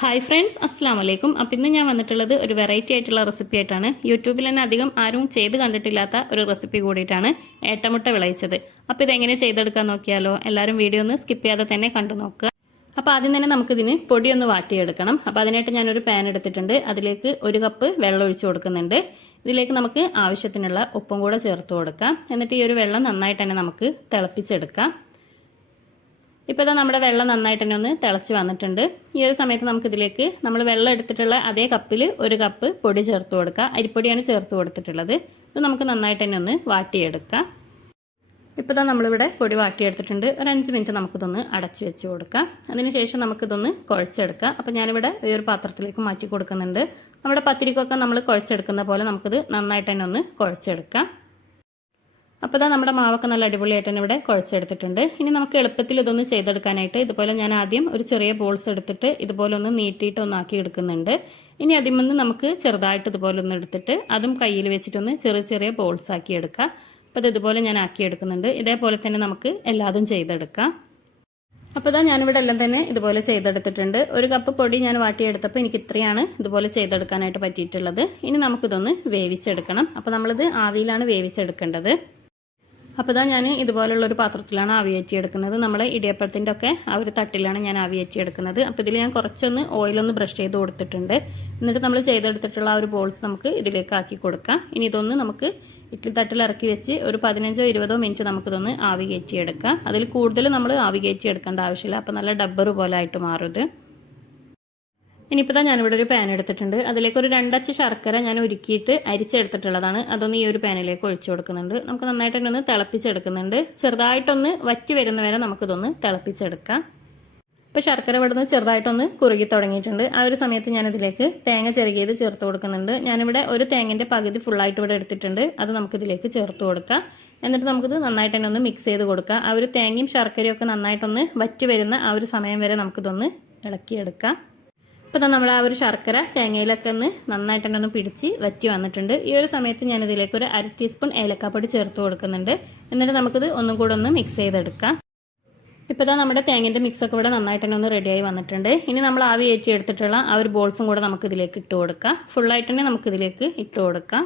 Hi friends അസ്സാം വലൈക്കും അപ്പം ഇന്ന് ഞാൻ വന്നിട്ടുള്ളത് ഒരു വെറൈറ്റി ആയിട്ടുള്ള റെസിപ്പി ആയിട്ടാണ്. യൂട്യൂബിൽ തന്നെ അധികം ആരും ചെയ്ത് കണ്ടിട്ടില്ലാത്ത ഒരു റെസിപ്പി കൂടിയിട്ടാണ് ഏട്ടമുട്ട വിളയിച്ചത്. അപ്പോൾ ഇതെങ്ങനെ ചെയ്തെടുക്കാൻ നോക്കിയാലോ? എല്ലാവരും വീഡിയോ ഒന്ന് സ്കിപ്പ് ചെയ്യാതെ തന്നെ കണ്ടു നോക്കുക. അപ്പോൾ ആദ്യം തന്നെ നമുക്കിതിന് പൊടിയൊന്ന് വാട്ടിയെടുക്കണം. അപ്പോൾ അതിനായിട്ട് ഞാനൊരു പാൻ എടുത്തിട്ടുണ്ട്. അതിലേക്ക് ഒരു കപ്പ് വെള്ളം ഒഴിച്ചു കൊടുക്കുന്നുണ്ട്. ഇതിലേക്ക് നമുക്ക് ആവശ്യത്തിനുള്ള ഉപ്പും കൂടെ ചേർത്ത് കൊടുക്കാം. എന്നിട്ട് ഈ ഒരു വെള്ളം നന്നായിട്ട് തന്നെ നമുക്ക് തിളപ്പിച്ചെടുക്കാം. ഇപ്പോൾ ഇതാ നമ്മുടെ വെള്ളം നന്നായിട്ട് തന്നെ ഒന്ന് തിളച്ച് വന്നിട്ടുണ്ട്. ഈ ഒരു സമയത്ത് നമുക്കിതിലേക്ക് നമ്മൾ വെള്ളം എടുത്തിട്ടുള്ള അതേ കപ്പിൽ ഒരു കപ്പ് പൊടി ചേർത്ത് കൊടുക്കുക. അരിപ്പൊടിയാണ് ചേർത്ത് കൊടുത്തിട്ടുള്ളത്. ഇത് നമുക്ക് നന്നായിട്ട് തന്നെ ഒന്ന് വാട്ടിയെടുക്കാം. ഇപ്പോൾ ഇതാ നമ്മളിവിടെ പൊടി വാട്ടിയെടുത്തിട്ടുണ്ട്. ഒരു അഞ്ച് മിനിറ്റ് നമുക്കിതൊന്ന് അടച്ചു വെച്ച് കൊടുക്കാം. അതിനുശേഷം നമുക്കിതൊന്ന് കുഴച്ചെടുക്കാം. അപ്പോൾ ഞാനിവിടെ ഈ ഒരു പാത്രത്തിലേക്ക് മാറ്റി കൊടുക്കുന്നുണ്ട്. നമ്മുടെ പത്തിരിക്കൊക്കെ നമ്മൾ കുഴച്ചെടുക്കുന്ന പോലെ നമുക്കിത് നന്നായിട്ട് തന്നെ ഒന്ന് കുഴച്ചെടുക്കാം. അപ്പോൾ ഇതാ നമ്മുടെ മാവൊക്കെ നല്ല അടിപൊളിയായിട്ട് തന്നെ ഇവിടെ കുഴച്ചെടുത്തിട്ടുണ്ട്. ഇനി നമുക്ക് എളുപ്പത്തിൽ ഇതൊന്ന് ചെയ്തെടുക്കാനായിട്ട് ഇതുപോലെ ഞാൻ ആദ്യം ഒരു ചെറിയ ബോൾസ് എടുത്തിട്ട് ഇതുപോലെ ഒന്ന് നീട്ടിയിട്ട് ഒന്നാക്കി എടുക്കുന്നുണ്ട്. ഇനി അതിൽ നിന്ന് നമുക്ക് ചെറുതായിട്ട് ഇതുപോലെ ഒന്ന് എടുത്തിട്ട് അതും കയ്യിൽ വെച്ചിട്ടൊന്ന് ചെറിയ ചെറിയ ബോൾസ് ആക്കി എടുക്കുക അപ്പോൾ ഇത് ഇതുപോലെ ഞാൻ ആക്കി എടുക്കുന്നുണ്ട്. ഇതേപോലെ തന്നെ നമുക്ക് എല്ലാതും ചെയ്തെടുക്കാം. അപ്പോൾ ഇതാ ഞാനിവിടെ എല്ലാം തന്നെ ഇതുപോലെ ചെയ്തെടുത്തിട്ടുണ്ട്. ഒരു കപ്പ് പൊടി ഞാൻ വാട്ടിയെടുത്തപ്പോൾ എനിക്ക് ഇത്രയാണ് ഇതുപോലെ ചെയ്തെടുക്കാനായിട്ട് പറ്റിയിട്ടുള്ളത്. ഇനി നമുക്കിതൊന്ന് വേവിച്ചെടുക്കണം. അപ്പോൾ നമ്മളിത് ആവിയിലാണ് വേവിച്ചെടുക്കേണ്ടത്. അപ്പോൾ ഇതാ ഞാൻ ഇതുപോലുള്ളൊരു പാത്രത്തിലാണ് ആവിയേറ്റി എടുക്കുന്നത് നമ്മൾ ഇടിയപ്പത്തിന്റെ ഒക്കെ ആ ഒരു തട്ടിലാണ് ഞാൻ ആവിയേറ്റി എടുക്കുന്നത് അപ്പോൾ ഇതിൽ ഞാൻ കുറച്ചൊന്ന് ഓയിലൊന്ന് ബ്രഷ് ചെയ്ത് കൊടുത്തിട്ടുണ്ട്. എന്നിട്ട് നമ്മൾ ചെയ്തെടുത്തിട്ടുള്ള ആ ഒരു ബോൾസ് നമുക്ക് ഇതിലേക്ക് ആക്കി കൊടുക്കാം. ഇനി ഇതൊന്ന് നമുക്ക് ഇഡ്ഡലി തട്ടിൽ ഇറക്കി വെച്ച് ഒരു പതിനഞ്ചോ ഇരുപതോ മിനിറ്റ് നമുക്കിതൊന്ന് ആവി കയറ്റി എടുക്കാം അതിൽ കൂടുതൽ നമ്മൾ ആവി കയറ്റി എടുക്കേണ്ട ആവശ്യമില്ല. അപ്പോൾ നല്ല ഡബ്ബർ പോലെ ആയിട്ട് മാറും ഇനിയിപ്പോൾ തന്നെ ഞാനിവിടെ ഒരു പാൻ എടുത്തിട്ടുണ്ട്. അതിലേക്ക് ഒരു രണ്ടച്ച് ശർക്കര ഞാൻ ഉരുക്കിയിട്ട് അരിച്ചെടുത്തിട്ടുള്ളതാണ്. അതൊന്ന് ഈ ഒരു പാനിലേക്ക് ഒഴിച്ചു കൊടുക്കുന്നുണ്ട്. നമുക്ക് നന്നായിട്ട് തന്നെ ഒന്ന് തിളപ്പിച്ചെടുക്കുന്നുണ്ട്. ചെറുതായിട്ടൊന്ന് വറ്റി വരുന്ന വരെ നമുക്കിതൊന്ന് തിളപ്പിച്ചെടുക്കാം. ഇപ്പോൾ ശർക്കര ഇവിടെ നിന്ന് ചെറുതായിട്ടൊന്ന് കുറുകി തുടങ്ങിയിട്ടുണ്ട്. ആ ഒരു സമയത്ത് ഞാനിതിലേക്ക് തേങ്ങ ചെറുകിയത് ചേർത്ത് കൊടുക്കുന്നുണ്ട്. ഞാനിവിടെ ഒരു തേങ്ങന്റെ പകുതി ഫുള്ളായിട്ട് ഇവിടെ എടുത്തിട്ടുണ്ട്. അത് നമുക്കിതിലേക്ക് ചേർത്ത് കൊടുക്കാം. എന്നിട്ട് നമുക്കിത് നന്നായിട്ട് തന്നെ ഒന്ന് മിക്സ് ചെയ്ത് കൊടുക്കാം. ആ ഒരു തേങ്ങയും ശർക്കരയും ഒക്കെ നന്നായിട്ടൊന്ന് വറ്റി വരുന്ന ആ ഒരു സമയം വരെ നമുക്കിതൊന്ന് ഇളക്കിയെടുക്കാം. ഇപ്പോൾ നമ്മൾ ആ ഒരു ശർക്കര തേങ്ങയിലൊക്കെ ഒന്ന് നന്നായിട്ട് തന്നെ ഒന്ന് പിടിച്ച് വറ്റി വന്നിട്ടുണ്ട്. ഈ ഒരു സമയത്ത് ഞാൻ ഇതിലേക്ക് ഒരു അര ടീസ്പൂൺ ഏലക്കാപ്പൊടി ചേർത്ത് കൊടുക്കുന്നുണ്ട്. എന്നിട്ട് നമുക്കിത് ഒന്നും കൂടെ ഒന്ന് മിക്സ് ചെയ്തെടുക്കാം. ഇപ്പോൾ ഇതാ നമ്മുടെ മിക്സ് മിക്സൊക്കെ ഇവിടെ നന്നായിട്ട് തന്നെ ഒന്ന് റെഡിയായി വന്നിട്ടുണ്ട്. ഇനി നമ്മൾ ആവി ഏറ്റി എടുത്തിട്ടുള്ള ആ ഒരു ബോൾസും കൂടെ നമുക്ക് ഇതിലേക്ക് ഇട്ട് കൊടുക്കാം. ഫുള്ളായിട്ട് തന്നെ നമുക്കിതിലേക്ക് ഇട്ട് കൊടുക്കാം.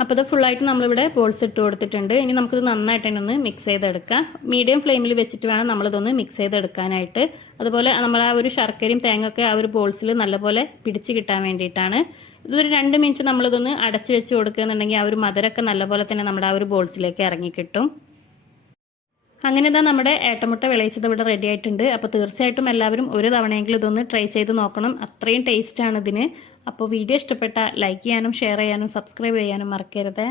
അപ്പോൾ ഇത് ഫുള്ളായിട്ട് നമ്മളിവിടെ ബോൾസ് ഇട്ട് കൊടുത്തിട്ടുണ്ട്. ഇനി നമുക്കിത് നന്നായിട്ട് തന്നെ ഒന്ന് മിക്സ് ചെയ്തെടുക്കാം. മീഡിയം ഫ്ലെയിമിൽ വെച്ചിട്ട് വേണം നമ്മളിതൊന്ന് മിക്സ് ചെയ്തെടുക്കാനായിട്ട്. അതുപോലെ നമ്മൾ ആ ഒരു ശർക്കരയും തേങ്ങയൊക്കെ ആ ഒരു ബോൾസിൽ നല്ലപോലെ പിടിച്ച് കിട്ടാൻ വേണ്ടിയിട്ടാണ്. ഇതൊരു രണ്ട് മിനിറ്റ് നമ്മളിതൊന്ന് അടച്ച് വെച്ച് കൊടുക്കുകയെന്നുണ്ടെങ്കിൽ ആ ഒരു മധുരമൊക്കെ നല്ലപോലെ തന്നെ നമ്മുടെ ആ ഒരു ബോൾസിലേക്ക് ഇറങ്ങി കിട്ടും. അങ്ങനെ ഇതാ നമ്മുടെ ഏട്ടമുട്ട വിളയിച്ചത് ഇവിടെ റെഡി ആയിട്ടുണ്ട്. അപ്പോൾ തീർച്ചയായിട്ടും എല്ലാവരും ഒരു തവണയെങ്കിലും ഇതൊന്ന് ട്രൈ ചെയ്ത് നോക്കണം. അത്രയും ആണ് ഇതിന്. അപ്പോൾ വീഡിയോ ഇഷ്ടപ്പെട്ട ലൈക്ക് ചെയ്യാനും ഷെയർ ചെയ്യാനും സബ്സ്ക്രൈബ് ചെയ്യാനും മറക്കരുത്.